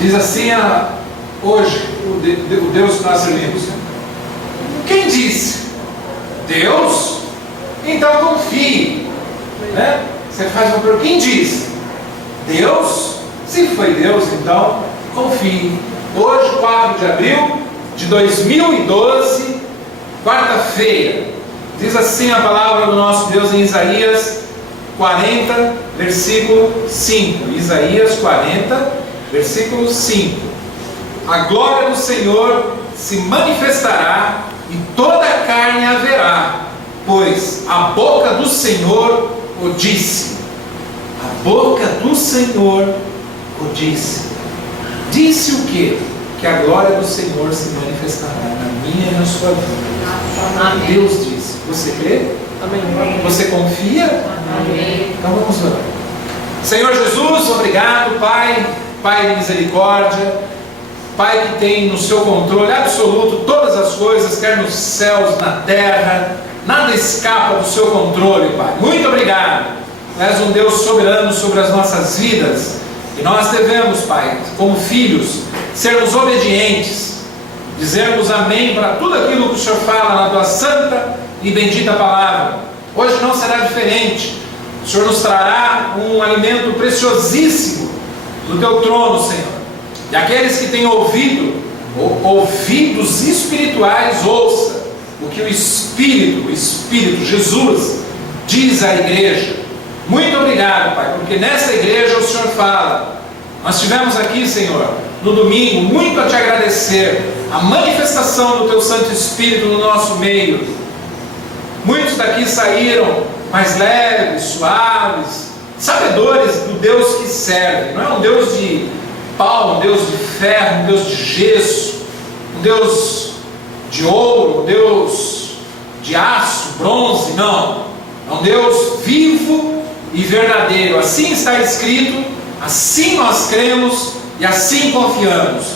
Diz assim hoje, o Deus que nós servimos. Quem disse? Deus? Então confie, né? Você faz uma pergunta, quem disse? Deus? Se foi Deus, então confie. Hoje, 4 de abril de 2012, quarta-feira, diz assim a palavra do nosso Deus em Isaías 40, versículo 5. Isaías 40, versículo 5. A glória do Senhor se manifestará e toda a carne haverá, pois a boca do Senhor o disse. A boca do Senhor o disse. Disse o quê? Que a glória do Senhor se manifestará na minha e na sua vida. Amém. Deus disse. Você crê? Amém. Você confia? Amém. Então vamos orar. Senhor Jesus, obrigado, Pai, Pai de misericórdia, Pai que tem no seu controle absoluto todas as coisas, quer nos céus, na terra, nada escapa do seu controle, Pai. Muito obrigado. Tu és um Deus soberano sobre as nossas vidas, e nós devemos, Pai, como filhos, sermos obedientes, dizermos amém para tudo aquilo que o Senhor fala na tua santa e bendita palavra. Hoje não será diferente. O Senhor nos trará um alimento preciosíssimo do teu trono, Senhor. E aqueles que têm ouvidos espirituais, ouça o que o Espírito, Jesus, diz à igreja. Muito obrigado, Pai, porque nessa igreja o Senhor fala. Nós tivemos aqui, Senhor, no domingo, muito a te agradecer, a manifestação do teu Santo Espírito no nosso meio. Muitos daqui saíram mais leves, suaves, sabedores do Deus que serve. Não é um Deus de pau, um Deus de ferro, um Deus de gesso, um Deus de ouro, um Deus de aço, bronze, não. É um Deus vivo e verdadeiro. Assim está escrito, assim nós cremos e assim confiamos.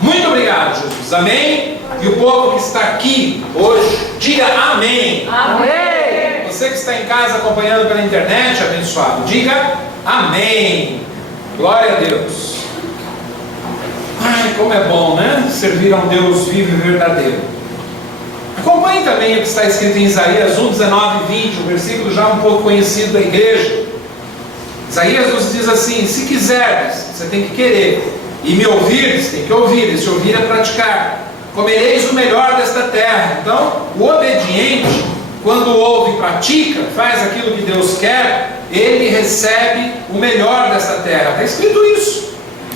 Muito obrigado, Jesus. Amém? E o povo que está aqui hoje, diga amém. Amém. Você que está em casa acompanhando pela internet, abençoado, diga amém. Glória a Deus. Ai, como é bom, né? Servir a um Deus vivo e verdadeiro. Acompanhe também o que está escrito em Isaías 1, 19 e 20, um versículo já um pouco conhecido da igreja. Isaías nos diz assim: se quiseres, você tem que querer, e me ouvires, tem que ouvir, e se ouvir é praticar, comereis o melhor desta terra. Então, o obediente, quando ouve e pratica, faz aquilo que Deus quer, ele recebe o melhor desta terra. Está escrito isso,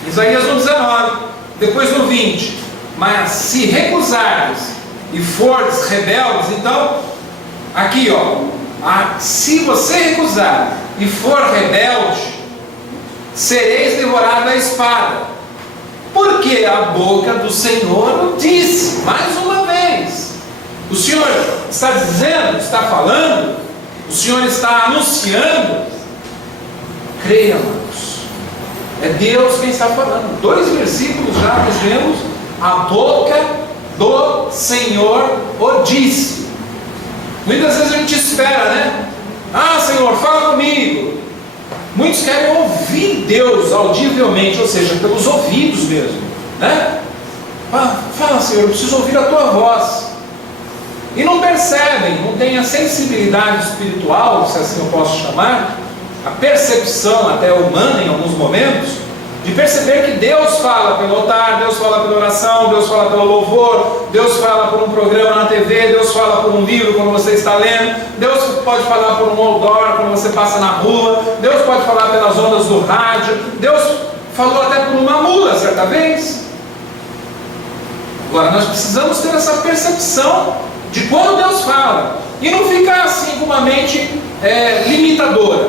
Isaías 1, 19. Depois no 20, mas se recusares e fordes rebeldes, então, aqui se você recusar e for rebelde, sereis devorado à espada, porque a boca do Senhor o disse. Mais uma vez, o Senhor está dizendo, está falando, o Senhor está anunciando. Creia, amados, é Deus quem está falando. 2 versículos já nós vemos: a boca do Senhor o disse. Muitas vezes a gente espera, né? Ah, Senhor, fala comigo. Muitos querem ouvir Deus audivelmente, ou seja, pelos ouvidos mesmo, né? Fala, Senhor, eu preciso ouvir a tua voz. E não percebem, não têm a sensibilidade espiritual, se assim eu posso chamar, a percepção até humana em alguns momentos, de perceber que Deus fala pelo altar, Deus fala pela oração, Deus fala pelo louvor, Deus fala por um programa na TV, Deus fala por um livro quando você está lendo, Deus pode falar por um outdoor quando você passa na rua, Deus pode falar pelas ondas do rádio, Deus falou até por uma mula certa vez. Agora nós precisamos ter essa percepção de quando Deus fala, e não ficar assim com uma mente limitadora.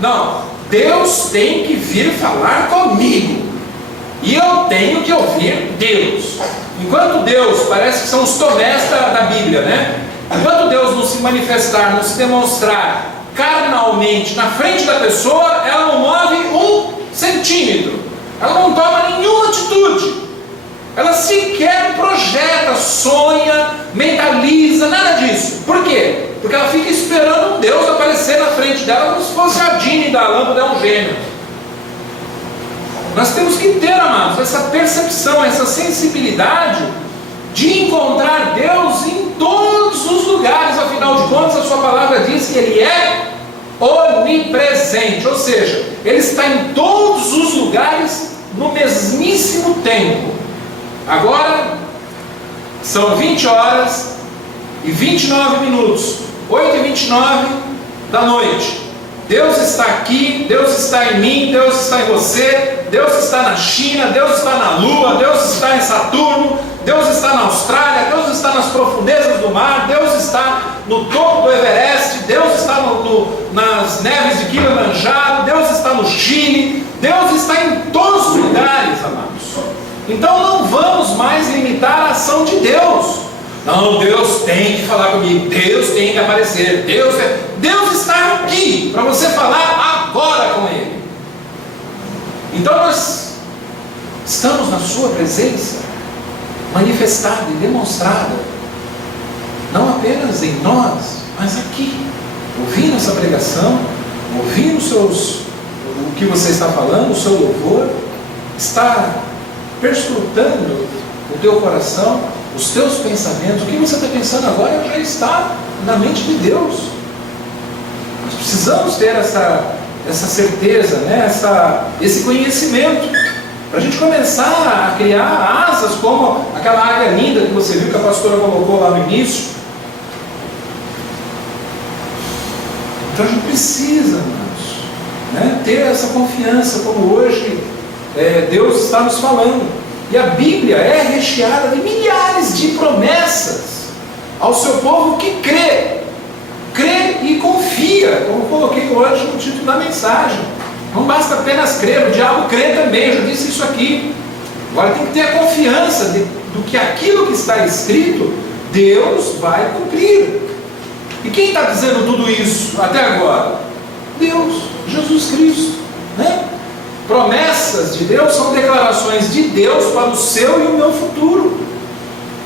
Não, Deus tem que vir falar comigo, e eu tenho que ouvir Deus. Enquanto Deus, parece que são os Tomés da Bíblia, né? Enquanto Deus não se manifestar, não se demonstrar carnalmente na frente da pessoa, ela não move 1 centímetro, ela não toma nenhuma atitude, ela sequer projeta, sonha, mentaliza, nada disso. Por quê? Porque ela fica esperando Deus aparecer na frente dela como se fosse a Dini da lâmpada, é um gênio. Nós temos que ter, amados, essa percepção, essa sensibilidade de encontrar Deus em todos os lugares. Afinal de contas, a sua palavra diz que Ele é onipresente, ou seja, Ele está em todos os lugares no mesmíssimo tempo. Agora são 20 horas e 29 minutos, 8h29 da noite. Deus está aqui, Deus está em mim, Deus está em você, Deus está na China, Deus está na Lua, Deus está em Saturno, Deus está na Austrália, Deus está nas profundezas do mar, Deus está no topo do Everest, Deus está nas neves de Kilimanjaro, Deus está no Chile, Deus está em todos os lugares, amados. Então não vamos mais limitar a ação de Deus. Não, Deus tem que falar comigo, Deus tem que aparecer, Deus está aqui para você falar agora com Ele. Então nós estamos na sua presença, manifestada e demonstrada, não apenas em nós, mas aqui, ouvindo essa pregação, ouvindo o que você está falando, o seu louvor, está perscrutando o teu coração, os teus pensamentos. O que você está pensando agora já está na mente de Deus. Nós precisamos ter essa certeza, né? esse conhecimento, para a gente começar a criar asas como aquela águia linda que você viu que a pastora colocou lá no início. Então a gente precisa, irmãos, né, ter essa confiança, como hoje Deus está nos falando. E a Bíblia é recheada de milhares de promessas ao seu povo que crê e confia, como coloquei hoje no título da mensagem. Não basta apenas crer, o diabo crê também, eu já disse isso aqui. Agora tem que ter a confiança do que aquilo que está escrito, Deus vai cumprir. E quem está dizendo tudo isso até agora? Deus, Jesus Cristo, né? Promessas de Deus são declarações de Deus para o seu e o meu futuro.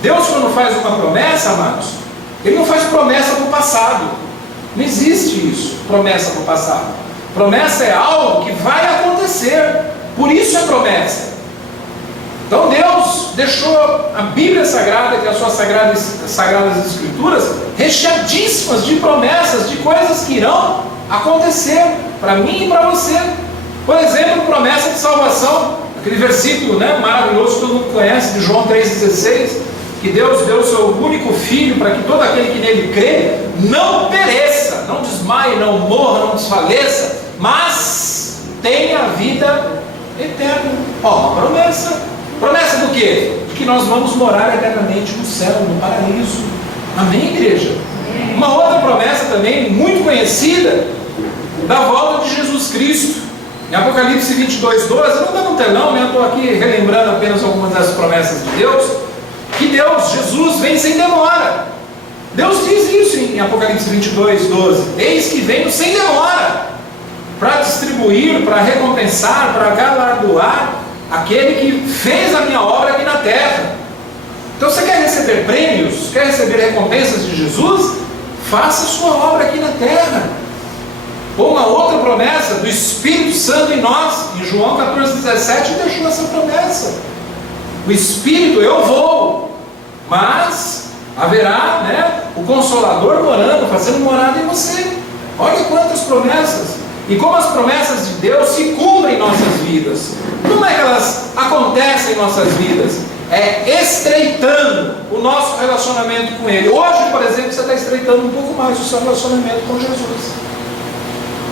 Deus, quando faz uma promessa, amados, Ele não faz promessa para o passado. Não existe isso, promessa para o passado. Promessa é algo que vai acontecer, por isso é promessa. Então Deus deixou a Bíblia Sagrada, que é as suas sagradas Escrituras, recheadíssimas de promessas, de coisas que irão acontecer para mim e para você. Por exemplo, promessa de salvação, aquele versículo, né, maravilhoso que todo mundo conhece, de João 3,16, que Deus deu o seu único Filho para que todo aquele que nele crê não pereça, não desmaie, não morra, não desfaleça, mas tenha a vida eterna. Uma promessa. Promessa do quê? De que nós vamos morar eternamente no céu, no paraíso. Amém, igreja? Uma outra promessa também, muito conhecida, da volta de Jesus Cristo. Em Apocalipse 22:12, não está no telão, eu estou aqui relembrando apenas algumas das promessas de Deus, que Jesus vem sem demora. Deus diz isso em Apocalipse 22:12, eis que venho sem demora, para distribuir, para recompensar, para galardoar aquele que fez a minha obra aqui na terra. Então você quer receber prêmios, quer receber recompensas de Jesus? Faça a sua obra aqui na terra. Ou uma outra promessa do Espírito Santo em nós, em João 14,17, deixou essa promessa. O Espírito, eu vou, mas haverá, né, o Consolador morando, fazendo morada em você. Olha quantas promessas. E como as promessas de Deus se cumprem em nossas vidas. Como é que elas acontecem em nossas vidas? É estreitando o nosso relacionamento com Ele. Hoje, por exemplo, você está estreitando um pouco mais o seu relacionamento com Jesus.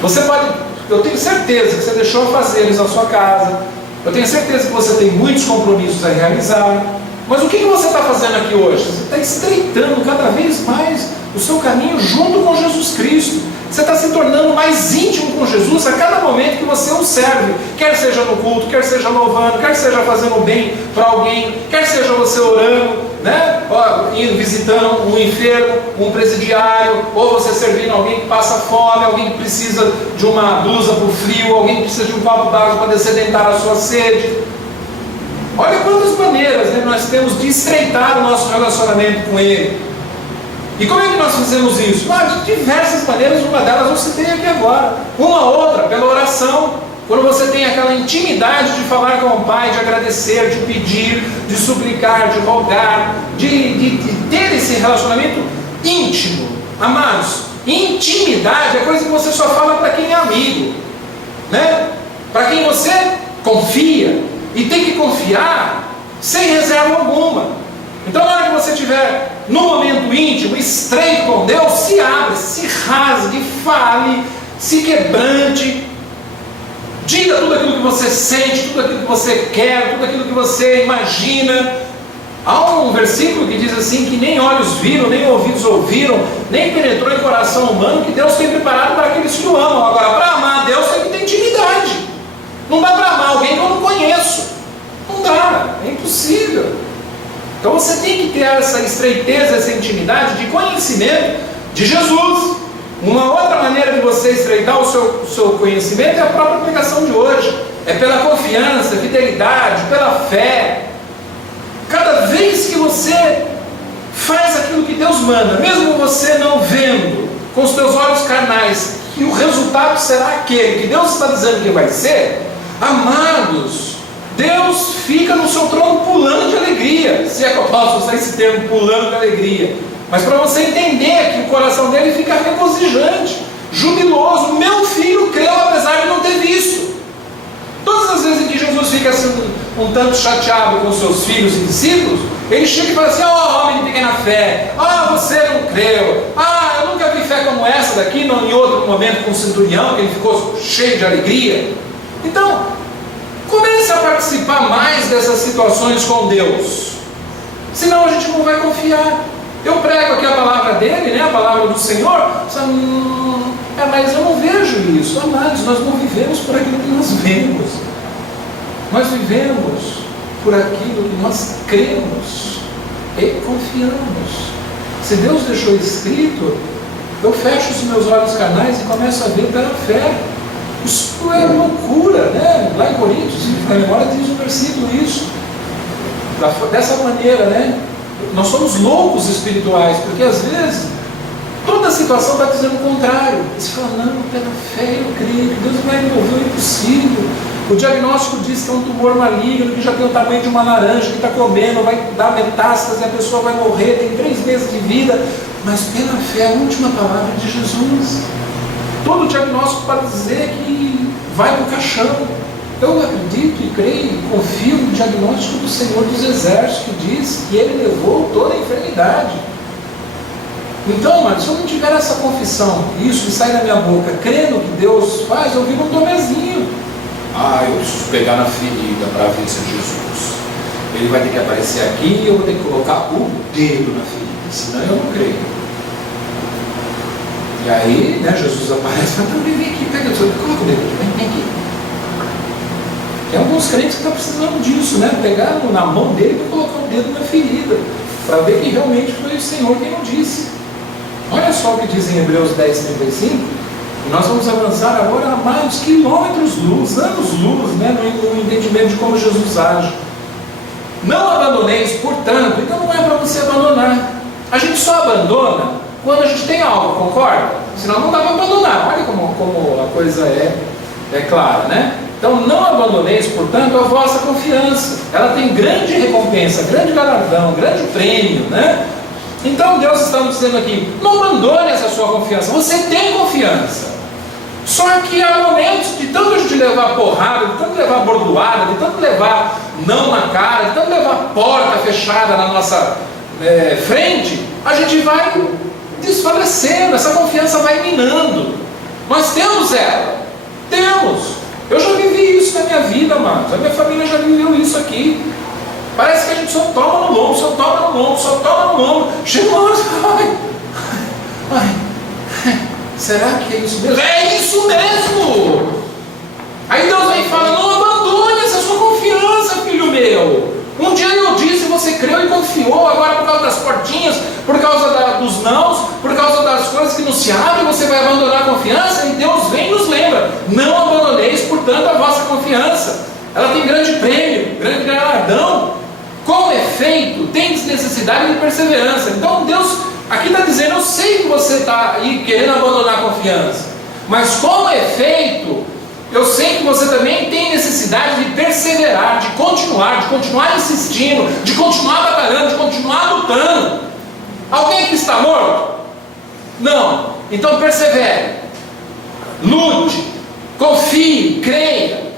Você pode, eu tenho certeza que você deixou afazeres na sua casa, eu tenho certeza que você tem muitos compromissos a realizar, mas o que você está fazendo aqui hoje? Você está estreitando cada vez mais o seu caminho junto com Jesus Cristo. Você está se tornando mais íntimo com Jesus a cada momento que você o serve, quer seja no culto, quer seja louvando, quer seja fazendo bem para alguém, quer seja você orando, né? Indo visitando um enfermo, um presidiário, ou você servindo alguém que passa fome, alguém que precisa de uma blusa para o frio, alguém que precisa de um copo d'água para descedentar a sua sede. Olha quantas maneiras, né, nós temos de estreitar o nosso relacionamento com Ele. E como é que nós fazemos isso? De diversas maneiras, uma delas eu citei aqui agora. Uma outra, pela oração. quando você tem aquela intimidade de falar com o Pai, de agradecer, de pedir, de suplicar, de rogar, de ter esse relacionamento íntimo. Amados, intimidade é coisa que você só fala para quem é amigo, né? Para quem você confia, e tem que confiar sem reserva alguma. Então, na hora que você estiver no momento íntimo, estreito com Deus, se abre, se rasgue, fale, se quebrante, diga tudo aquilo que você sente, tudo aquilo que você quer, tudo aquilo que você imagina. Há um versículo que diz assim, que nem olhos viram, nem ouvidos ouviram, nem penetrou em coração humano, que Deus tem preparado para aqueles que o amam. Agora, para amar Deus tem que ter intimidade. Não dá para amar alguém que eu não conheço. Não dá, é impossível. Então você tem que ter essa estreiteza, essa intimidade de conhecimento de Jesus. Uma outra maneira de você estreitar o seu conhecimento é a própria aplicação de hoje. É pela confiança, fidelidade, pela fé. Cada vez que você faz aquilo que Deus manda, mesmo você não vendo com os teus olhos carnais, que o resultado será aquele que Deus está dizendo que vai ser, amados, Deus fica no seu trono pulando de alegria, se é que eu posso usar esse termo, pulando de alegria, mas para você entender que o coração dele fica regozijante, jubiloso. Meu filho creu apesar de não ter visto. Todas as vezes em que Jesus fica assim, um tanto chateado com seus filhos e discípulos, ele chega e fala assim: ó, homem de pequena fé, você não creu, eu nunca vi fé como essa daqui. Não, em outro momento com o centurião, que ele ficou cheio de alegria. Então, comece a participar mais dessas situações com Deus, senão a gente não vai confiar. Eu prego aqui a palavra dele, né, a palavra do Senhor, mas eu não vejo isso. Amados, nós não vivemos por aquilo que nós vemos, nós vivemos por aquilo que nós cremos e confiamos. Se Deus deixou escrito, eu fecho os meus olhos carnais e começo a ver pela fé. Isso é loucura, né? Lá em Coríntios, na memória diz um versículo isso, dessa maneira, né? Nós somos loucos espirituais, porque às vezes toda a situação está dizendo o contrário. Você fala: não, pela fé eu creio que Deus vai remover o impossível. O diagnóstico diz que é um tumor maligno, que já tem o tamanho de uma laranja, que está comendo, vai dar metástase, a pessoa vai morrer, tem 3 meses de vida, mas pela fé, a última palavra de Jesus. Todo o diagnóstico para dizer que vai para o caixão. Eu acredito e creio e confio no diagnóstico do Senhor dos Exércitos, que diz que Ele levou toda a enfermidade. Então, mano, se eu não tiver essa confissão, isso que sai da minha boca, crendo que Deus faz, eu vivo um tomezinho. Eu preciso pegar na ferida para ver se é Jesus. Ele vai ter que aparecer aqui e eu vou ter que colocar o dedo na ferida, senão eu não creio. E aí, né, Jesus aparece, mas também vem aqui, pega o seu, coloca o dedo aqui, vem aqui. Tem alguns crentes que estão precisando disso, né? Pegar na mão dele e colocar o dedo na ferida, para ver que realmente foi o Senhor quem o disse. Olha só o que diz em Hebreus 10:35, e nós vamos avançar agora, amados, quilômetros-luz, anos-luz, né, no entendimento de como Jesus age. Não abandoneis, portanto. Então não é para você abandonar. A gente só abandona quando a gente tem algo, concorda? Senão não dá para abandonar. Olha como a coisa é clara, né? Então não abandoneis, portanto, a vossa confiança. Ela tem grande recompensa, grande galardão, grande prêmio, né? Então Deus está nos dizendo aqui: não abandone essa sua confiança. Você tem confiança, só que há momentos de tanto a gente levar porrada, de tanto levar bordoada, de tanto levar não na cara, de tanto levar porta fechada na nossa frente, a gente vai desfalecendo, essa confiança vai minando. Nós temos ela, temos. Eu já vivi isso na minha vida, amados. A minha família já viveu isso aqui. Parece que a gente só toma no lombo, só toma no lombo, só toma no lombo. Chega uma hora e fala: será que é isso mesmo? É isso mesmo! Aí Deus vem e fala: não abandone essa sua confiança, filho meu. Um dia eu disse, você creu e confiou, agora por causa das portinhas, por causa dos nãos, por causa das coisas que não se abrem, você vai abandonar a confiança. E Deus vem e nos lembra: não abandoneis, portanto, a vossa confiança. Ela tem grande prêmio, grande galardão. Com efeito, tem necessidade de perseverança. Então Deus aqui está dizendo: eu sei que você está aí querendo abandonar a confiança, mas com efeito, Eu sei que você também tem necessidade de perseverar, de continuar insistindo, de continuar batalhando, de continuar lutando. Alguém que está morto? Não. Então persevere, lute, confie, creia,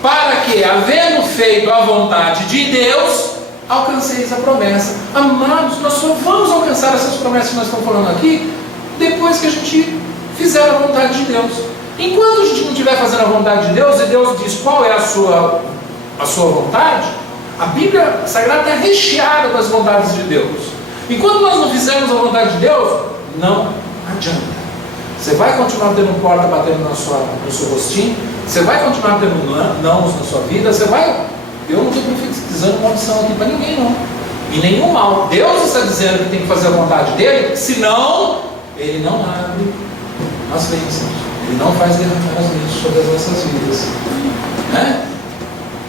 para que, havendo feito a vontade de Deus, alcanceis a promessa. Amados, nós só vamos alcançar essas promessas que nós estamos falando aqui depois que a gente fizer a vontade de Deus. Enquanto a gente não estiver fazendo a vontade de Deus, e Deus diz qual é a sua vontade, a Bíblia Sagrada está recheada das vontades de Deus. Enquanto nós não fizermos a vontade de Deus, não adianta. Você vai continuar tendo porta batendo no seu rostinho, você vai continuar tendo nãos na sua vida, eu não estou profetizando maldição aqui para ninguém, não. E nenhum mal. Deus está dizendo que tem que fazer a vontade dele, senão ele não abre as bênçãos. Ele não faz derramar as bênçãos sobre as nossas vidas. Né?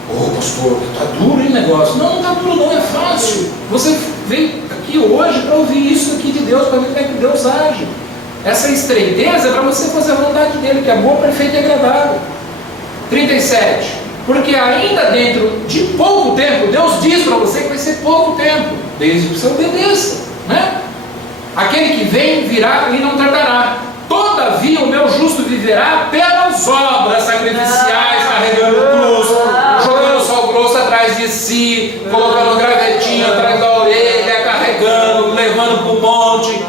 Ô pastor, está duro o negócio. Não está duro não, é fácil. Você veio aqui hoje para ouvir isso aqui de Deus, para ver como é que Deus age. Essa estreiteza é para você fazer a vontade dele, que é boa, perfeita e agradável. 37. Porque ainda dentro de pouco tempo, Deus diz para você que vai ser pouco tempo, desde que você obedeça, né? Aquele que vem, virá e não tardará. Todavia o meu justo viverá pelas obras sacrificiais, carregando cruz, jogando sal grosso atrás de si, colocando gravetinho atrás da orelha, carregando, levando para o monte.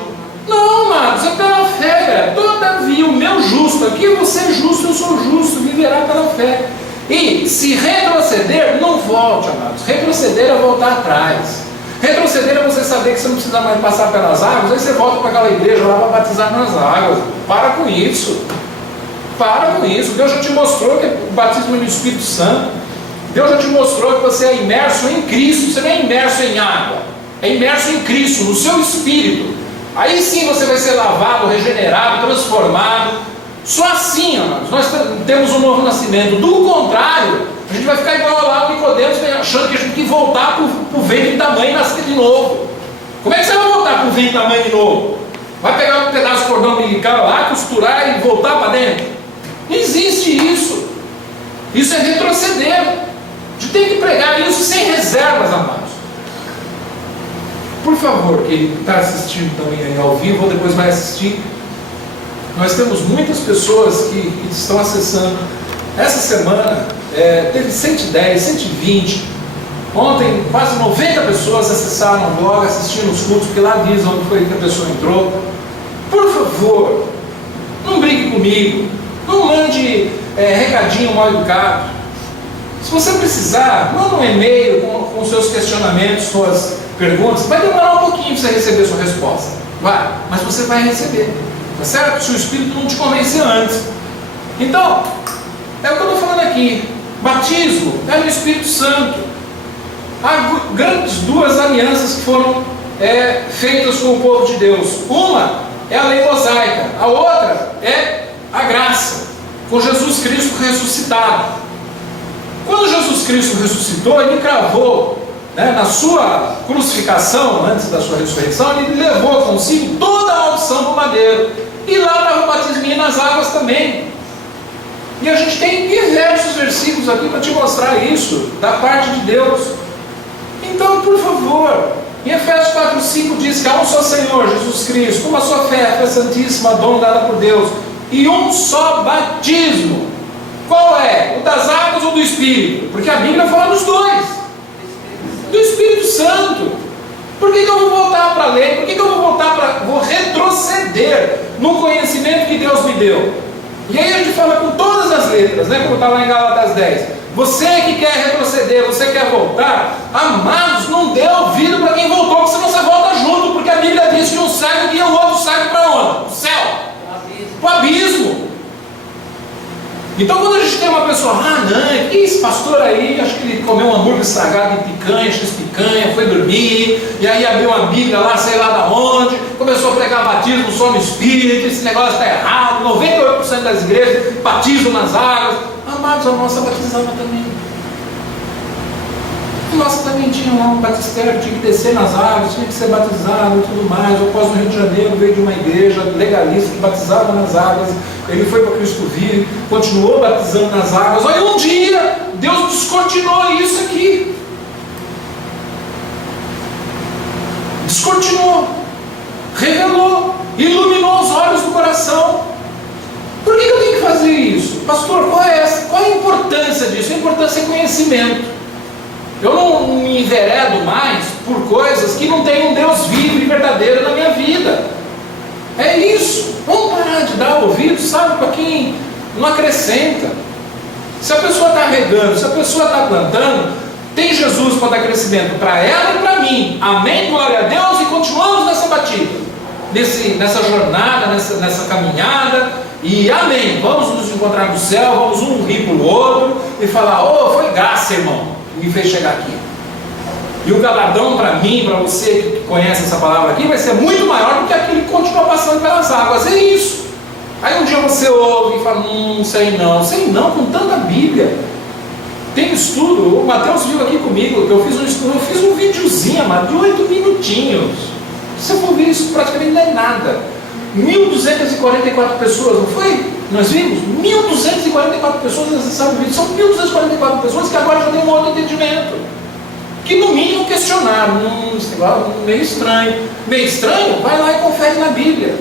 Não, amados, é pela fé. Todavia o meu justo, aqui você é justo, eu sou justo, viverá pela fé. E se retroceder, não volte, amados. Retroceder é voltar atrás. Retroceder é você saber que você não precisa mais passar pelas águas, aí você volta para aquela igreja lá para batizar nas águas. Para com isso. Para com isso. Deus já te mostrou que o batismo no Espírito Santo. Deus já te mostrou que você é imerso em Cristo. Você não é imerso em água. É imerso em Cristo, no seu Espírito. Aí sim você vai ser lavado, regenerado, transformado. Só assim, amados, nós temos um novo nascimento. Do contrário, a gente vai ficar igual lá o Nicodemos, achando que a gente tem que voltar para o ventre da mãe e nascer de novo. Como é que você vai voltar para o ventre da mãe de novo? Vai pegar um pedaço de cordão umbilical lá, costurar e voltar para dentro? Não existe isso. Isso é retroceder. A gente tem que pregar isso sem reservas, amados. Por favor, quem está assistindo também aí ao vivo ou depois vai assistir, nós temos muitas pessoas que estão acessando. Essa semana teve 110, 120. Ontem quase 90 pessoas acessaram o blog, assistindo os cultos, porque lá diz onde foi que a pessoa entrou. Por favor, não brigue comigo, não mande recadinho mal educado. Se você precisar, manda um e-mail com seus questionamentos, suas perguntas. Vai demorar um pouquinho para você receber sua resposta. Vai, mas você vai receber. Tá certo? Se o Espírito não te convencer antes. Então, é o que eu estou falando aqui. Batismo é no Espírito Santo. Há grandes duas alianças que foram feitas com o povo de Deus. Uma é a lei mosaica, a outra é a graça, com Jesus Cristo ressuscitado. Quando Jesus Cristo ressuscitou, ele cravou, na sua crucificação, antes da sua ressurreição, ele levou consigo toda a maldição do madeiro. E lá estava o batisminho nas águas também. E a gente tem diversos versículos aqui para te mostrar isso, da parte de Deus. Então, por favor, em Efésios 4:5 diz que há um só Senhor, Jesus Cristo, uma só fé, a fé santíssima, dom dada por Deus, e um só batismo. Qual é? O das águas ou do Espírito? Porque a Bíblia fala dos dois. Do Espírito Santo. Por que eu vou voltar para a lei? Por que eu vou retroceder no conhecimento que Deus me deu? E aí a gente fala com todas as letras, como está lá em Gálatas 10. Você que quer retroceder, você quer voltar, amados, não dê ouvido para quem voltou, porque senão você volta junto, porque a Bíblia diz que um segue e o outro segue para onde? O céu. Para o abismo. Então quando a gente tem uma pessoa, não, que esse pastor aí, acho que ele comeu um hambúrguer estragado em picanha, picanha, foi dormir, e aí abriu uma Bíblia lá, sei lá da onde, começou a pregar batismo só no Espírito, esse negócio está errado, 98% das igrejas batizam nas águas. Amados, a nossa batizava também. A nossa também tinha lá um batistério, tinha que descer nas águas, tinha que ser batizado e tudo mais. O apóstolo no Rio de Janeiro veio de uma igreja legalista que batizava nas águas, ele foi para Cristo vive, continuou batizando nas águas. Olha, um dia Deus descortinou isso aqui. Descortinou, revelou, iluminou os olhos do coração. Por que eu tenho que fazer isso? Pastor, qual é a importância disso? A importância é conhecimento. Eu não me enveredo mais por coisas que não têm um Deus vivo e verdadeiro na minha vida. É isso. Vamos parar de dar ouvido, sabe, para quem não acrescenta. Se a pessoa está regando, se a pessoa está plantando, tem Jesus para dar crescimento para ela e para mim. Amém, glória a Deus, e continuamos nessa batida, nessa jornada, nessa caminhada, e amém. Vamos nos encontrar no céu, vamos um rir para o outro e falar: oh, foi graça, irmão, que me fez chegar aqui. E o galardão para mim, para você que conhece essa palavra aqui, vai ser muito maior do que aquele que continua passando pelas águas. É isso. Aí um dia você ouve e fala: sei não, com tanta Bíblia. Tem estudo, o Mateus viu aqui comigo, que eu fiz um estudo, eu fiz um videozinho, de 8 minutinhos. Se você for ver isso, praticamente não é nada. 1.244 pessoas, não foi? Nós vimos? 1.244 pessoas acessaram o vídeo. São 1.244 pessoas que agora já têm um outro entendimento, que no mínimo questionaram. Meio estranho. Meio estranho? Vai lá e confere na Bíblia.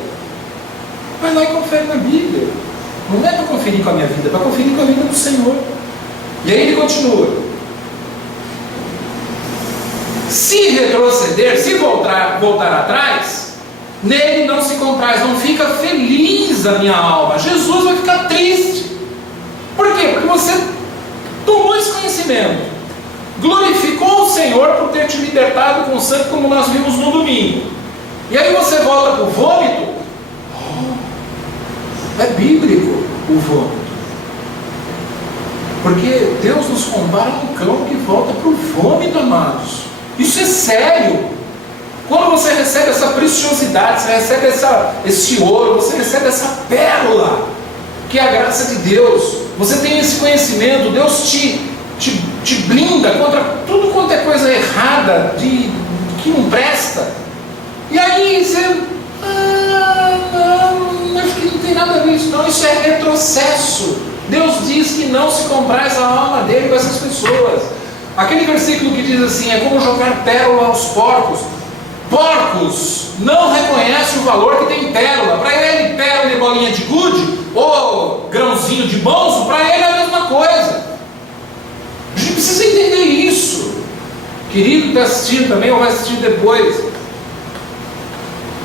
Vai lá e confere na Bíblia. Não é para conferir com a minha vida, é para conferir com a vida do Senhor. E aí ele continua: se retroceder, se voltar atrás, nele não se compraz, não fica feliz a minha alma. Jesus vai ficar triste. Por quê? Porque você tomou esse conhecimento, glorificou o Senhor por ter te libertado com o sangue, como nós vimos no domingo, e aí você volta para o vômito. É bíblico o vômito, porque Deus nos compara a um cão que volta para o vômito, amados. Isso é sério. Quando você recebe essa preciosidade, você recebe esse ouro, você recebe essa pérola, que é a graça de Deus, você tem esse conhecimento, Deus te blinda contra tudo quanto é coisa errada, que não presta. E aí você, acho que não tem nada a ver isso não, isso é retrocesso. Deus diz que não se compraz a alma dele com essas pessoas. Aquele versículo que diz assim: é como jogar pérola aos porcos. Porcos não reconhecem o valor que tem pérola. Para ele, pérola e bolinha de gude, ou grãozinho de bolso, para ele é a mesma coisa. A gente precisa entender isso. Querido que está assistindo também, ou vai assistir depois,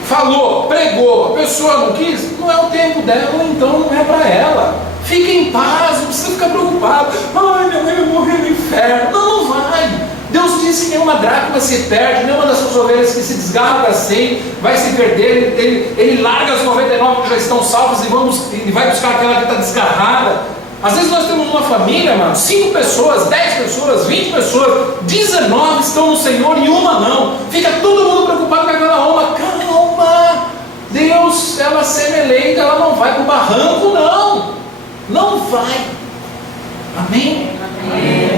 falou, pregou, a pessoa não quis, não é o tempo dela, ou então não é para ela. Fique em paz, não precisa ficar preocupado. Ai, minha mãe vai morrer no inferno. Não vai. Deus disse que nenhuma dracma se perde, nenhuma das suas ovelhas que se desgarra da 100 vai se perder. Ele larga as 99 que já estão salvas e vai buscar aquela que está desgarrada. Às vezes nós temos uma família, mano, 5 pessoas, 10 pessoas, 20 pessoas, 19 estão no Senhor e uma não. Fica todo mundo preocupado com aquela alma. Calma, Deus, ela sendo eleita, ela não vai para o barranco, não. Não vai. Amém? Amém.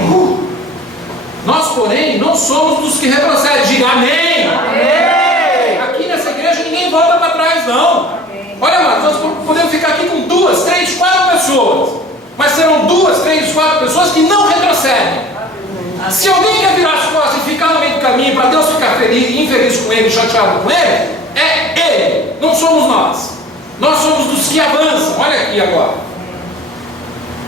Nós, porém, não somos dos que retrocedem. Diga amém. Amém. Aqui nessa igreja ninguém volta para trás, não. Amém. Olha, nós podemos ficar aqui com 2, 3, 4 pessoas, mas serão 2, 3, 4 pessoas que não retrocedem. Amém. Se alguém quer virar as costas e ficar no meio do caminho para Deus ficar feliz, infeliz com ele, chateado com ele, é ele, não somos nós. Nós somos dos que avançam. Olha aqui agora.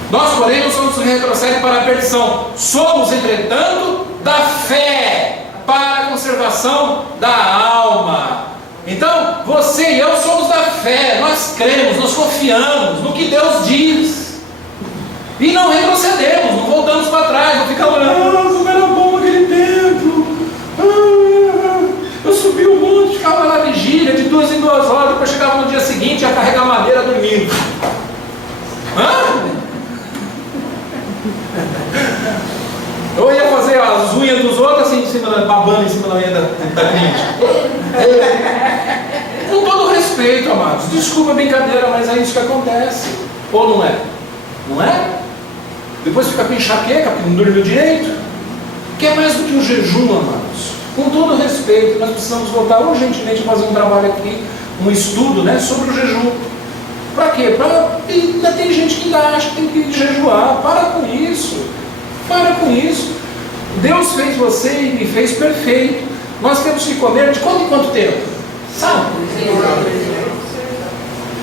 Nós, porém, não somos os que retrocedem para a perdição. Somos, entretanto, da fé para a conservação da alma. Então, você e eu somos da fé. Nós cremos, nós confiamos no que Deus diz. E não retrocedemos, não voltamos para trás, não ficamos, como era bom aquele templo. Eu subi o monte, ficava lá vigília de 2 em 2 horas, depois chegava no dia seguinte e ia carregar madeira dormindo. Eu ia fazer as unhas dos outros assim, babando em cima da unha da cliente. Com todo respeito, amados, desculpa a brincadeira, mas é isso que acontece. Ou não é? Não é? Depois fica com enxaqueca, porque não dormiu direito. Que é mais do que um jejum, amados. Com todo respeito, nós precisamos voltar urgentemente a fazer um trabalho aqui, um estudo, sobre o jejum. Para quê? Ainda tem gente que ainda acha que tem que jejuar. Para com isso. Para com isso. Deus fez você e me fez perfeito. Nós temos que comer de quanto em quanto tempo? Sabe?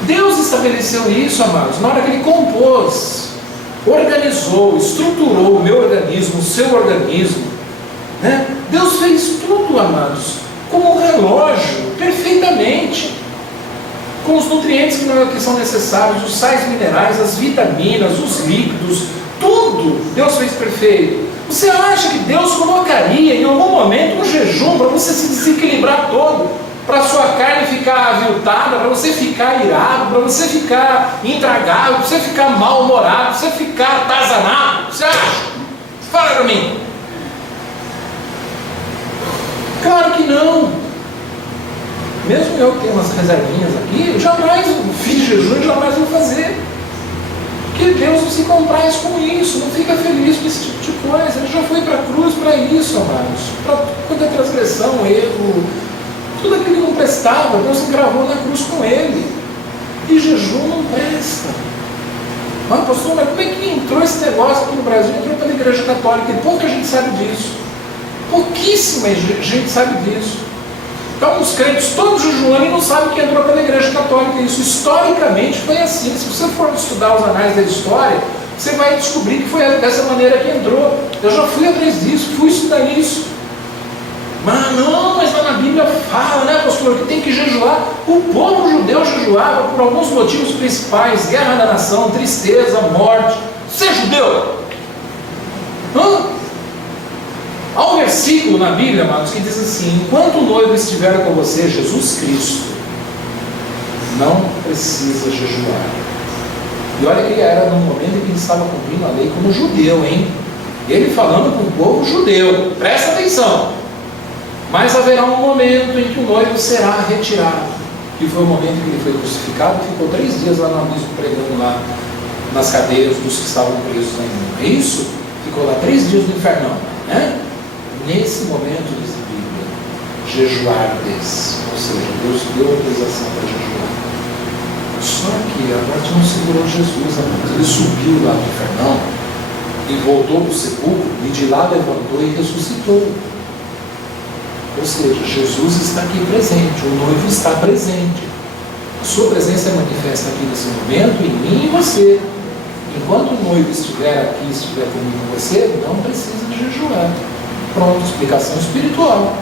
Deus estabeleceu isso, amados, na hora que Ele compôs, organizou, estruturou o meu organismo, o seu organismo, né? Deus fez tudo, amados, como um relógio, perfeitamente, com os nutrientes que são necessários, os sais minerais, as vitaminas, os líquidos, tudo Deus fez perfeito. Você acha que Deus colocaria em algum momento um jejum para você se desequilibrar todo, para a sua carne ficar aviltada, para você ficar irado, para você ficar intragável, para você ficar mal-humorado, para você ficar atazanado? Você acha? Fala para mim. Claro que não. Mesmo eu que tenho umas reservinhas aqui, eu jamais fiz jejum, jamais vou fazer. Porque Deus não se compraz com isso, não fica feliz com esse tipo de coisa. Ele já foi para a cruz para isso, amados. Para toda transgressão, erro, tudo aquilo que não prestava, Deus se gravou na cruz com ele. E jejum não presta. Mas pastor, mas como é que entrou esse negócio aqui no Brasil? Entrou pela Igreja Católica, e pouca gente sabe disso. Pouquíssima gente sabe disso. Então os crentes todos jejuando e não sabem que entrou pela Igreja Católica. Isso historicamente foi assim. Se você for estudar os anais da história, você vai descobrir que foi dessa maneira que entrou. Eu já fui atrás disso, fui estudar isso. Mas não, mas lá na Bíblia fala, né, pastor, que tem que jejuar. O povo judeu jejuava por alguns motivos principais: guerra da nação, tristeza, morte. Você é judeu? Há um versículo na Bíblia, amados, que diz assim: enquanto o noivo estiver com você, Jesus Cristo, não precisa jejuar. E olha que era no momento em que ele estava cumprindo a lei como judeu, hein? Ele falando para o povo judeu, presta atenção. Mas haverá um momento em que o noivo será retirado, que foi o momento em que ele foi crucificado, e ficou 3 dias lá no abismo pregando lá nas cadeias dos que estavam presos ainda. É isso? Ficou lá 3 dias no infernão, né? Nesse momento, diz a Bíblia, jejuardes, ou seja, Deus deu autorização para jejuar. Só que a morte não segurou Jesus, amados. Ele subiu lá do infernão e voltou para o sepulcro, e de lá levantou e ressuscitou. Ou seja, Jesus está aqui presente, o noivo está presente. A sua presença é manifesta aqui nesse momento, em mim e em você. Enquanto o noivo estiver aqui, estiver comigo com você, não precisa de jejuar. Pronto, explicação espiritual.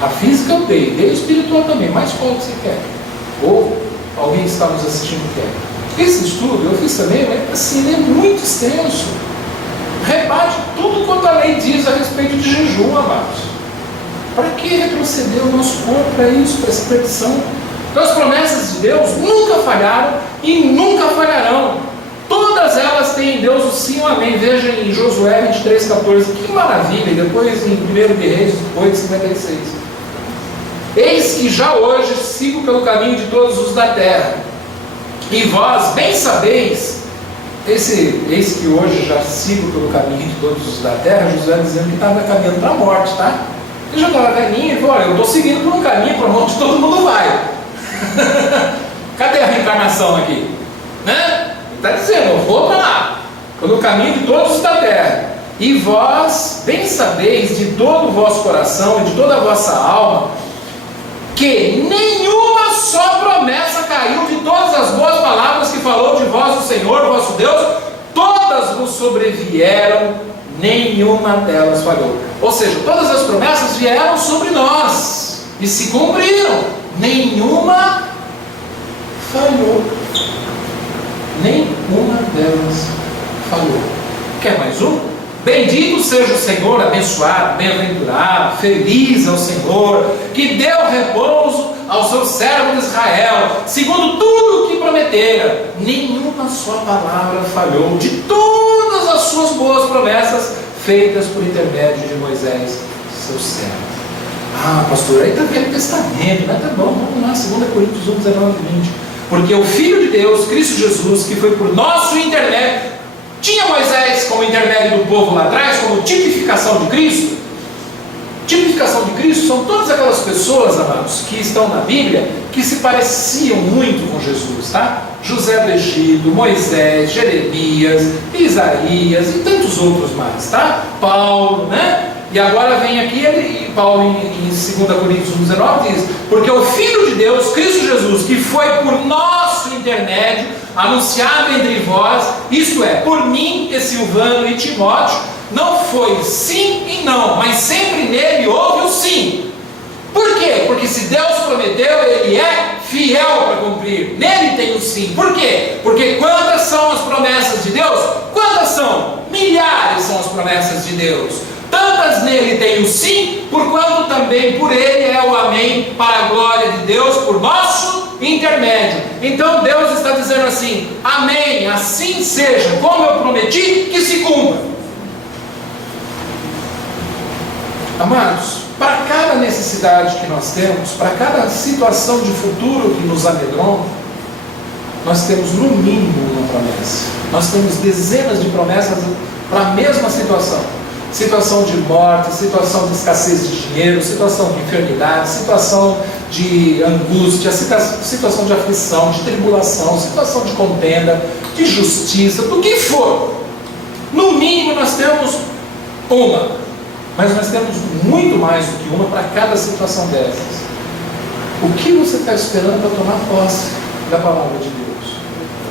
A física eu dei o espiritual também, mas qual que você quer? Ou alguém que está nos assistindo quer? Esse estudo eu fiz também, mas assim, ele é muito extenso. Rebate tudo quanto a lei diz a respeito de jejum, amados. Para que retroceder o nosso corpo para isso, para essa petição? Então as promessas de Deus nunca falharam e nunca falharão. Todas elas têm em Deus o sim ou amém. Veja em Josué 23,14, que maravilha. E depois em 1 Reis 8,56. Eis que já hoje sigo pelo caminho de todos os da terra, e vós bem sabeis, eis que hoje já sigo pelo caminho de todos os da terra, Josué dizendo que estava caminhando para a morte, tá? Ele já estava velhinho, ele falou: olha, eu estou seguindo por um caminho para onde todo mundo vai. Cadê a reencarnação aqui? Né? Ele está dizendo: eu vou para lá, pelo caminho de todos os da terra. E vós bem sabeis de todo o vosso coração e de toda a vossa alma, que nenhuma só promessa caiu de todas as boas palavras que falou de vós o Senhor, vosso Deus, todas vos sobrevieram, nenhuma delas falhou. Ou seja, todas as promessas vieram sobre nós e se cumpriram, nenhuma falhou. Nenhuma delas falhou. Quer mais um? Bendito seja o Senhor, abençoado, bem-aventurado, feliz é o Senhor, que deu repouso ao seu servo de Israel, segundo tudo o que prometera. Nenhuma só palavra falhou de todas as suas boas promessas feitas por intermédio de Moisés, seu servo. Ah, pastor, aí está Velho Testamento, né? Tá bom, vamos lá, 2 Coríntios 1, 19 e 20. Porque o Filho de Deus, Cristo Jesus, que foi por nosso intermédio, tinha Moisés como intermédio do povo lá atrás, como tipificação de Cristo, Tipificação de Cristo são todas aquelas pessoas, amados, que estão na Bíblia, que se pareciam muito com Jesus, tá? José do Egito, Moisés, Jeremias, Isaías e tantos outros mais, tá? Paulo, né? E agora vem aqui, Paulo em 2 Coríntios 1,19 diz: porque o Filho de Deus, Cristo Jesus, que foi por nosso intermédio anunciado entre vós, isto é, por mim e Silvano e Timóteo, não foi sim e não, mas sempre nele houve o sim. Por quê? Porque se Deus prometeu, Ele é fiel para cumprir. Nele tem o sim. Por quê? Porque quantas são as promessas de Deus? Quantas são? Milhares são as promessas de Deus. Tantas nele tem o sim, porquanto também por ele é o amém, para a glória de Deus, por nosso intermédio. Então Deus está dizendo assim: amém, assim seja, como eu prometi, que se cumpra. Amados, para cada necessidade que nós temos, para cada situação de futuro que nos amedronta, nós temos no mínimo uma promessa. Nós temos dezenas de promessas para a mesma situação. Situação de morte, situação de escassez de dinheiro, situação de enfermidade, situação de angústia, situação de aflição, de tribulação, situação de contenda, de justiça, do que for. No mínimo nós temos uma, mas nós temos muito mais do que uma para cada situação dessas. O que você está esperando para tomar posse da palavra de Deus?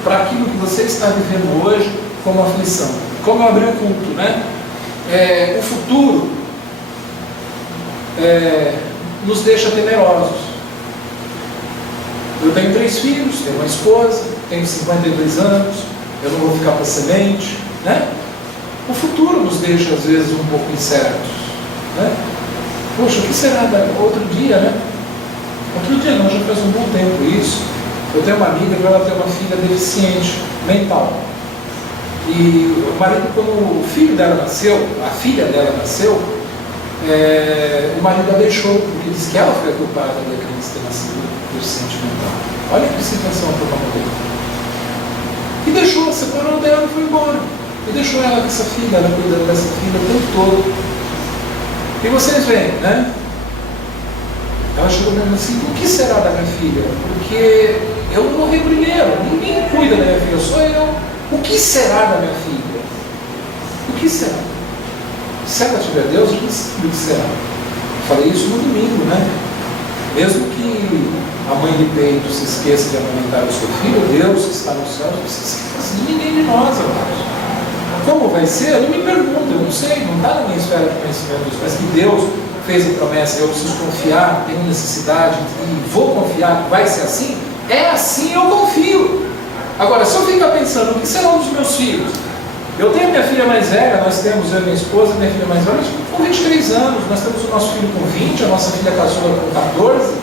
Para aquilo que você está vivendo hoje como aflição. Como eu abri o culto, né? O futuro nos deixa temerosos. Eu tenho 3 filhos, tenho uma esposa, tenho 52 anos, eu não vou ficar para semente, né? O futuro nos deixa às vezes um pouco incertos, né? Poxa, o que será outro dia, né? Outro dia não, já faz um bom tempo isso. Eu tenho uma amiga que ela tem uma filha deficiente mental. E o marido, quando o filho dela nasceu, a filha dela nasceu, o marido a deixou, porque disse que ela foi a culpada da criança ter nascido deficiente mental. Olha que situação para uma mulher. E deixou, separou dela e foi embora. E deixou ela com essa filha, ela cuidando dessa filha o tempo todo. E vocês veem, né? Ela chegou mesmo assim: o que será da minha filha? Porque eu vou morrer primeiro, ninguém cuida da minha filha, sou eu. O que será da minha filha? O que será? Se ela tiver Deus, o que será? Falei isso no domingo, né? Mesmo que a mãe de peito se esqueça de amamentar o seu filho, Deus que está no céu não se esqueça de ninguém de nós, amados. Como vai ser? Eu não me pergunto, eu não sei, não está na minha esfera de conhecimento disso, mas que Deus fez a promessa, eu preciso confiar, tenho necessidade e vou confiar que vai ser assim. É assim, eu confio. Agora, se eu ficar pensando, o que serão dos meus filhos? Eu tenho a minha filha mais velha, nós temos, eu e minha esposa, minha filha mais velha, com 23 anos, nós temos o nosso filho com 20, a nossa filha caçula com 14.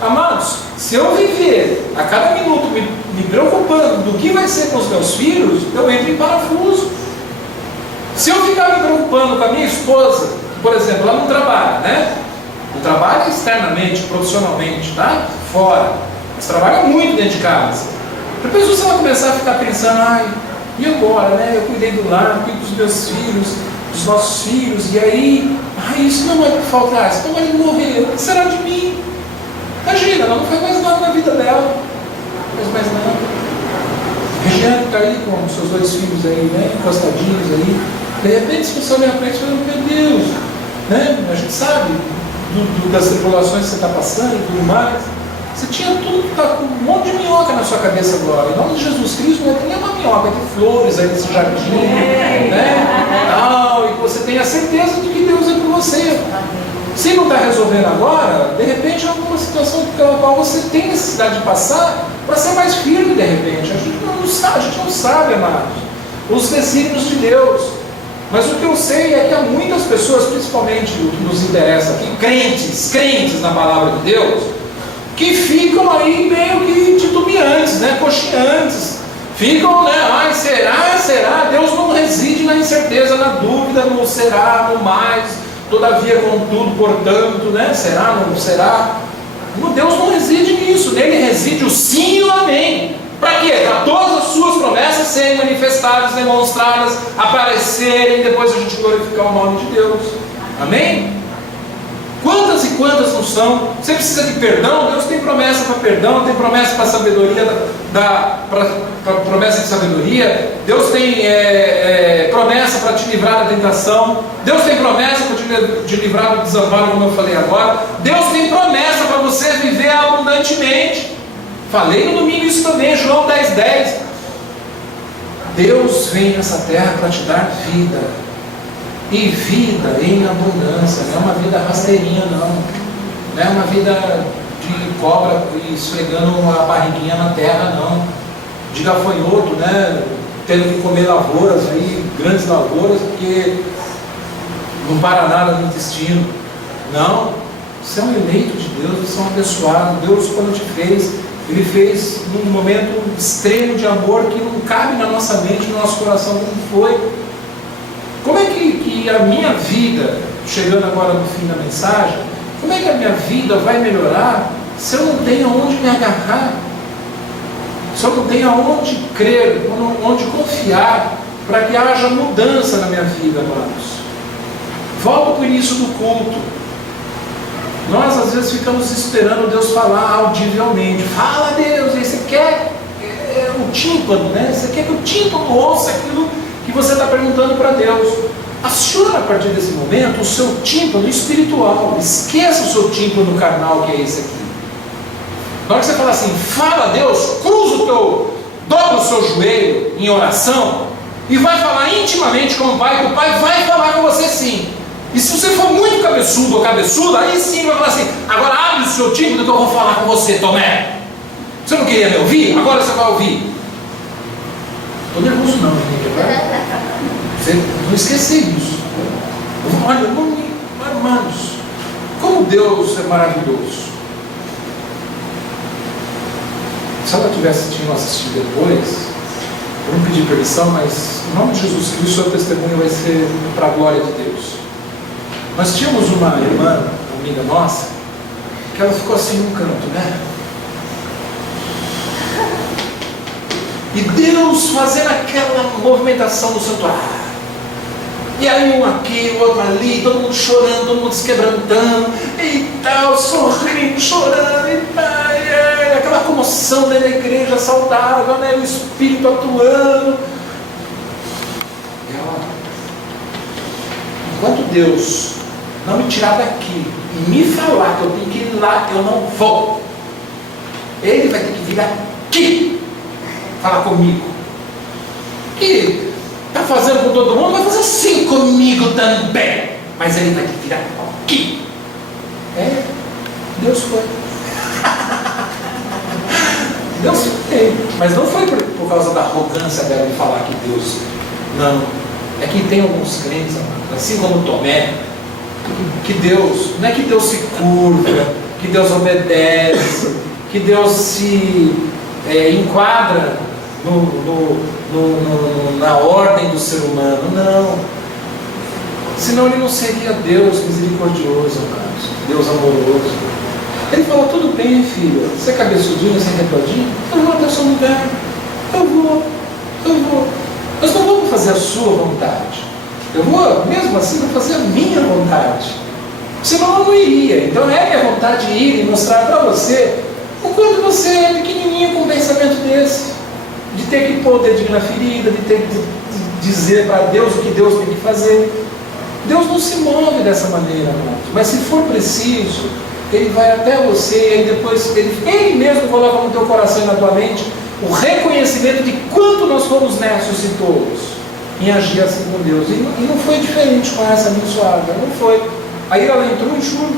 Amados, se eu viver a cada minuto me preocupando do que vai ser com os meus filhos, eu entro em parafuso. Se eu ficar me preocupando com a minha esposa, por exemplo, ela não trabalha, né? Não trabalha externamente, profissionalmente, tá? Fora. Mas trabalha muito dentro de casa. Depois você vai começar a ficar pensando: ai, e agora, né? Eu cuidei do lar, cuido dos meus filhos, dos nossos filhos, e aí, ai, isso não vai faltar, se não vai morrer, o que será de mim? Imagina, ela não faz mais nada na vida dela, não faz mais nada. Regiane está aí com seus 2 filhos aí, né? Encostadinhos aí. De repente, se você olhar para eles, você fala: meu Deus, né? A gente sabe das tribulações que você está passando e tudo mais. Você tinha tudo, está com um monte de minhoca na sua cabeça agora. Em nome de Jesus Cristo, não é nem uma minhoca, de flores aí nesse jardim, né? Tal, e você tem a certeza de que Deus é por você. Se não está resolvendo agora, de repente é alguma situação pela qual você tem necessidade de passar para ser mais firme de repente. A gente não sabe, amados, os desígnios de Deus. Mas o que eu sei é que há muitas pessoas, principalmente o que nos interessa aqui, crentes na palavra de Deus, que ficam aí meio que titubeantes, né? Coxeantes. Ficam, né? Ai, será? Deus não reside na incerteza, na dúvida, no será, no mais, todavia, contudo, portanto, né? Será, não será? Deus não reside nisso, nele reside o sim e o amém. Para quê? Para todas as suas promessas serem manifestadas, demonstradas, aparecerem, depois a gente glorificar o nome de Deus. Amém? Quantas e quantas não são? Você precisa de perdão? Deus tem promessa para perdão, tem promessa para sabedoria, promessa de sabedoria. Deus tem promessa para te livrar da tentação. Deus tem promessa para te livrar do desamparo, como eu falei agora. Deus tem promessa para você viver abundantemente. Falei no domingo isso também, João 10:10. Deus vem nessa terra para te dar vida, e vida em abundância. Não é uma vida rasteirinha, não é uma vida de cobra esfregando a barriguinha na terra, não, de gafanhoto, né, tendo que comer lavouras aí, grandes lavouras, porque não para nada no intestino. Não, você é um eleito de Deus, você é um abençoado. Deus, quando te fez, Ele fez num momento extremo de amor que não cabe na nossa mente, no nosso coração, como foi. Como é que a minha vida, chegando agora no fim da mensagem, como é que a minha vida vai melhorar se eu não tenho onde me agarrar? Se eu não tenho aonde crer, onde confiar, para que haja mudança na minha vida, amados? Volto para o início do culto. Nós às vezes ficamos esperando Deus falar audivelmente. Fala, Deus, aí você quer o tímpano, né? Você quer que o tímpano ouça aquilo que você está perguntando para Deus. Aciona a partir desse momento o seu tímpano espiritual. Esqueça o seu tímpano carnal, que é esse aqui. Na hora que você fala assim, fala, Deus, cruza dobra o seu joelho em oração e vai falar intimamente com o Pai, que o Pai vai falar com você sim. E se você for muito cabeçudo ou cabeçuda, aí sim vai falar assim, agora abre o seu tímpano que eu vou falar com você, Tomé. Você não queria me ouvir? Agora você vai ouvir. Estou nervoso não, gente. Você não esquecer isso. Olha, amados, como Deus é maravilhoso. Se ela tivesse assistido depois, eu não pedi permissão, mas em nome de Jesus Cristo, o seu testemunho vai ser para a glória de Deus. Nós tínhamos uma irmã, amiga nossa, que ela ficou assim num canto, né? E Deus fazendo aquela movimentação no santuário. E aí um aqui, o outro ali, todo mundo chorando, todo mundo se quebrantando, e tal, sorrindo, chorando, e tal, e aquela comoção dentro da igreja saudável, né? O Espírito atuando. E ela, enquanto Deus não me tirar daqui e me falar que eu tenho que ir lá, eu não vou. Ele vai ter que vir aqui falar comigo. Que está fazendo com todo mundo, vai fazer assim comigo também. Mas ele vai ter que vir aqui. Deus foi. Deus foi. Mas não foi por causa da arrogância dela de falar que Deus. Não. É que tem alguns crentes, assim como Tomé, que Deus, não é que Deus se curva, que Deus obedece, que Deus se enquadra na ordem do ser humano, não. Senão ele não seria Deus misericordioso, amados, Deus amoroso. Ele fala, tudo bem, filho, você é cabeçudinho, você é recordinho, eu vou até o seu lugar, eu vou. Nós não vamos fazer a sua vontade. Eu vou, mesmo assim, vou fazer a minha vontade. Senão eu não iria. Então é minha vontade de ir e mostrar para você o quanto você é pequenininho com um pensamento desse. De ter que pôr o dedinho na ferida, de ter que dizer para Deus o que Deus tem que fazer. Deus não se move dessa maneira, amados. Mas se for preciso, Ele vai até você e aí depois Ele mesmo coloca no teu coração e na tua mente o reconhecimento de quanto nós fomos necios e tolos em agir assim com Deus. E não foi diferente com essa abençoada, não foi. Aí ela entrou e chorou.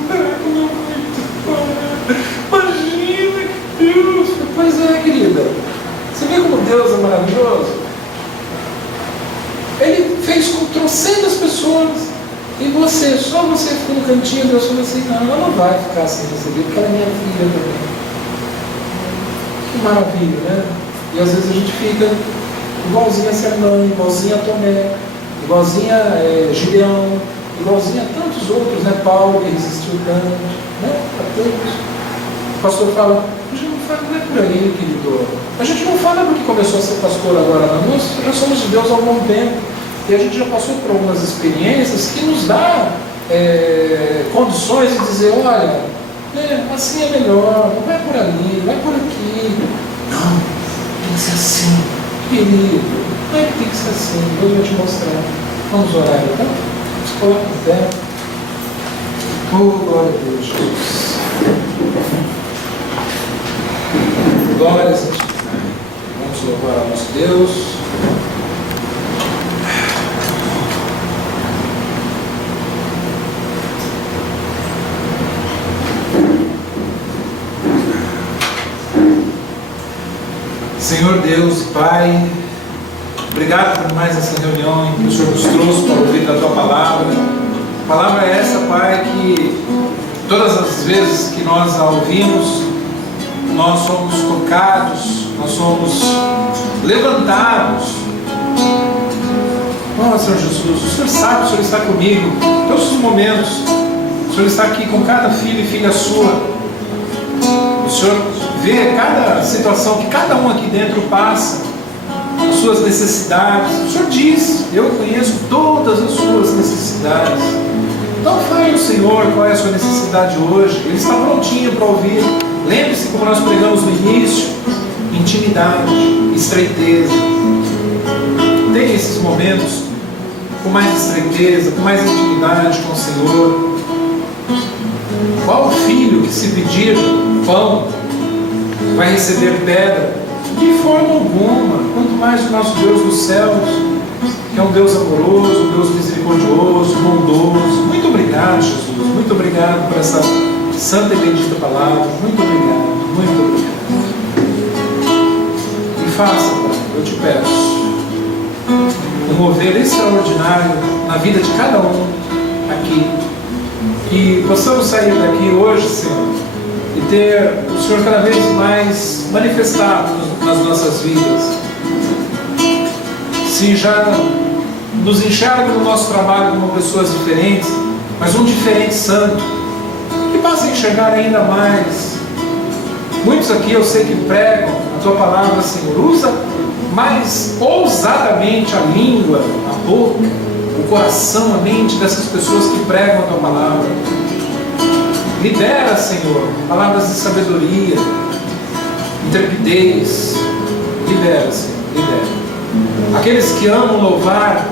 Imagina que Deus. Pois é, querida. Você vê como Deus é maravilhoso? Ele fez com trocentas pessoas. E você, só você ficou no cantinho. Deus falou assim, não, ela não vai ficar sem receber, porque ela é minha filha também. Que maravilha, né? E às vezes a gente fica igualzinha a Sermão, igualzinha a Tomé, igualzinha a Gideão, igualzinho a tantos outros, né? Paulo, que resistiu tanto, né? A todos. O pastor fala, a gente não fala, não é por aí, querido. A gente não fala porque começou a ser pastor agora, não. Nós já somos de Deus há algum tempo. E a gente já passou por algumas experiências que nos dá condições de dizer, olha, assim é melhor, não vai por ali, vai por aqui. Não, tem que ser assim, querido, não é que tem que ser assim, Deus vai te mostrar. Vamos orar então? Vamos colocar em pé. Oh, glória a Deus, Jesus. Glórias a ti. Vamos louvar ao nosso Deus. Senhor Deus e Pai, obrigado por mais essa reunião que o Senhor nos trouxe para ouvir da Tua palavra. A palavra é essa, Pai, que todas as vezes que nós a ouvimos, nós somos tocados, nós somos levantados. Oh, Senhor Jesus, o Senhor sabe, o Senhor está comigo em todos os momentos. O Senhor está aqui com cada filho e filha sua. O Senhor vê cada situação que cada um aqui dentro passa, as suas necessidades. O Senhor diz, eu conheço todas as suas necessidades. Então fale ao Senhor qual é a sua necessidade hoje. Ele está prontinho para ouvir. Lembre-se, como nós pregamos no início, intimidade, estreiteza. Tenha esses momentos com mais estreiteza, com mais intimidade com o Senhor. Qual filho que se pedir pão vai receber pedra? De forma alguma, quanto mais o nosso Deus dos céus, que é um Deus amoroso, um Deus misericordioso, bondoso. Muito obrigado, Jesus, muito obrigado por essa santa e bendita palavra, muito obrigado, muito obrigado. E faça, Pai, eu te peço, um mover extraordinário na vida de cada um aqui, que possamos sair daqui hoje, Senhor, e ter o Senhor cada vez mais manifestado nas nossas vidas. Se já nos enxerga no nosso trabalho como pessoas diferentes, mas um diferente santo, que passe a enxergar ainda mais. Muitos aqui eu sei que pregam a Tua palavra, Senhor, usa mais ousadamente a língua, a boca, o coração, a mente dessas pessoas que pregam a Tua palavra. Libera, Senhor, palavras de sabedoria, intrepidez. Libera, Senhor, libera. Aqueles que amam louvar,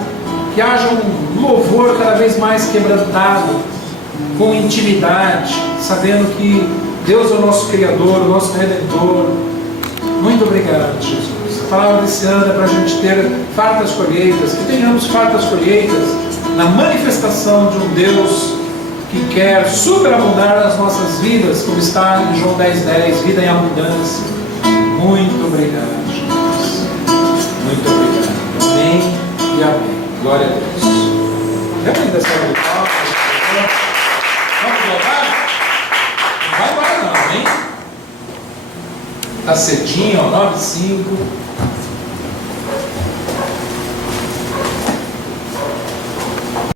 que haja um louvor cada vez mais quebrantado, com intimidade, sabendo que Deus é o nosso Criador, o nosso Redentor. Muito obrigado, Jesus. A palavra desse ano é para a gente ter fartas colheitas, que tenhamos fartas colheitas na manifestação de um Deus que quer superabundar nas nossas vidas, como está em João 10:10, vida em abundância. Muito obrigado, Jesus. Muito obrigado. Amém e amém. Glória a Deus. Lembra dessa palavra? Vamos voltar? Não vai embora não, hein? Está cedinho, ó, 9:05.